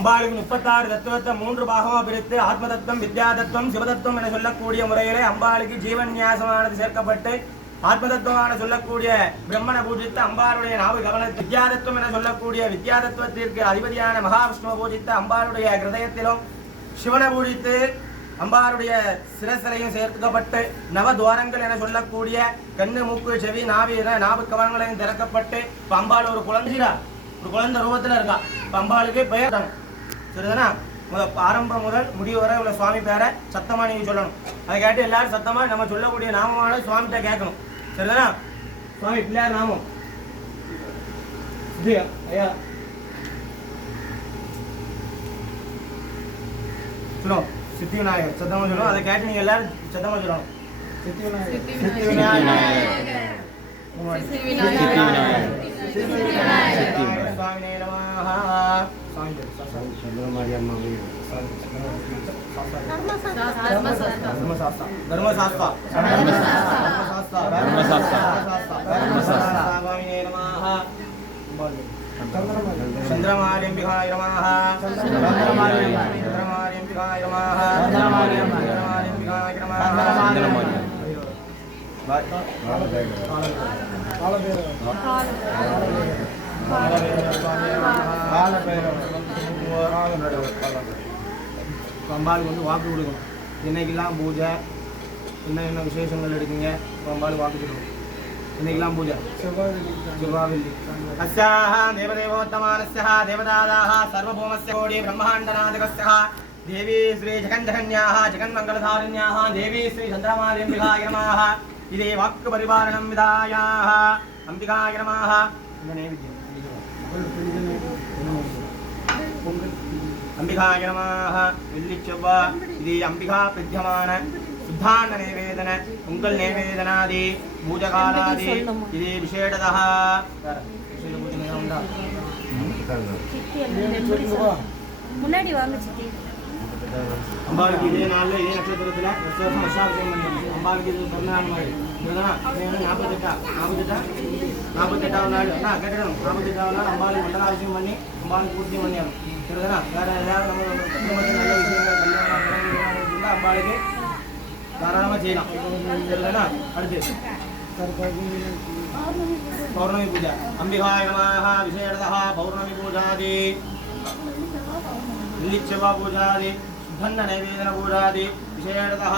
அம்பாளுக்கு 36 தத்துவத்தை 3 பாகமா பிரித்து ஆத்ம தத்துவம், வித்யா தத்துவம், சிவதத்துவம் என சொல்லக்கூடிய முறையிலே அம்பாளுக்கு ஜீவன்யாசமானது சேர்க்கப்பட்டு ஆத்ம தத்துவமான சொல்லக்கூடிய பிரம்மனை பூஜித்து அம்பாளுடைய நாவு கவனத்தில் வித்யா தத்துவம் என சொல்லக்கூடிய வித்யா தத்துவத்திற்கு அதிபதியான மகாவிஷ்ணுவை பூஜித்து அம்பாளுடைய ஹிருதயத்திலும் சிவனை பூஜித்து அம்பாளுடைய சிரசரையும் சேர்க்கப்பட்டு நவதுவாரங்கள் என சொல்லக்கூடிய கண்ணு, மூக்கு, செவி, நாவி நாவு கவனங்களையும் திறக்கப்பட்டு இப்ப அம்பாள் ஒரு குழந்தை ரூபத்துல இருக்கா. இப்ப அம்பாளுக்கு பெயர் தான் சரிதானா? ஆரம்பம் முதல் முடிவு வரை உள்ள சுவாமி பேரை சத்தமா நீங்க சொல்லணும். அதை கேட்டு எல்லாரும் சத்தமா நம்ம சொல்லக்கூடிய நாமமான சுவாமிகிட்ட கேட்கணும். சரிதானா? சுவாமி பிள்ளையார் நாமம் ஐயா சொல்லுவோம். சித்தி விநாயகர் சத்தமா சொல்லணும். அதை கேட்டு நீங்க எல்லாரும் சத்தமா சொல்லணும். சித்தி விநாயகர், சித்தி விநாயகர், சுவாமியே நமஹ. चंद्रमार्यंबिकाय नमः. चंद्रमार्यंबिकाय नमः. चंद्रमार्यंबिकाय नमः. அம்பாளுக்கு வந்து வாக்கு கொடுக்கணும். இன்னைக்கெல்லாம் பூஜை, என்ன விசேஷங்கள் எடுக்குங்க அம்பாளுக்கு வாக்கு கொடுக்கணும். இன்னைக்கெல்லாம் பூஜை செவ்வாவெள்ளி. அஸ்யாஹ தேவதேவோத்தமானஸ்யஹ தேவதாதாஹ சர்வபூமஸ்ய கோடி பிரம்மாண்டநாதகஸ்யஹ தேவி ஸ்ரீ ஜெகன்ஜகன்யாஹ ஜெகன்மங்களதாரிண்யாஹ தேவி ஸ்ரீ சந்திரமார்யம்பிகாய நமः. இதே வாக்கு பரிபாலனம் விதாயாஹ அம்பிகாய நமः. இந்த நைவேத்யம் अंबिकाय नमः. வெள்ளி செவ்வாய் இது अंबिका प्रद्यमान शुद्धान्न नैवेदन उंगल नैवेदनादि पूजकालादि இது விசேஷதः விசேஷ பூஜை உண்டா? முன்னாடி வாங்க சித்தி. அம்பாளுக்கு இதே நாள்ல இதே நட்சத்திரத்துல வருஷம் வருஷாபிஷேகம் பண்ணணும். அம்பாளுக்கு இது பிறந்தநாள் மாதிரி இதுதான். 48வது நாள் கேட்கணும். 48வது நாள் அம்பாளுக்கு மண்டலாபிஷேகம் பண்ணி அம்பாளுக்கு பூர்த்தி பண்ணிடணும். சரிதானா? வேற ஏதாவது நம்ம குடும்பத்தில் நல்ல விஷயங்கள் கல்யாணம் இருந்தால் அம்பாளுக்கு தாராளமாக செய்யலாம். சரிதானா? அடுத்து பௌர்ணமி பூஜா. अंबिकाय नमः विशेषतः पौर्णमी पूजादि लिच्छवा पूजादि सुधन्न नैवेदन पूजादि विशेषतः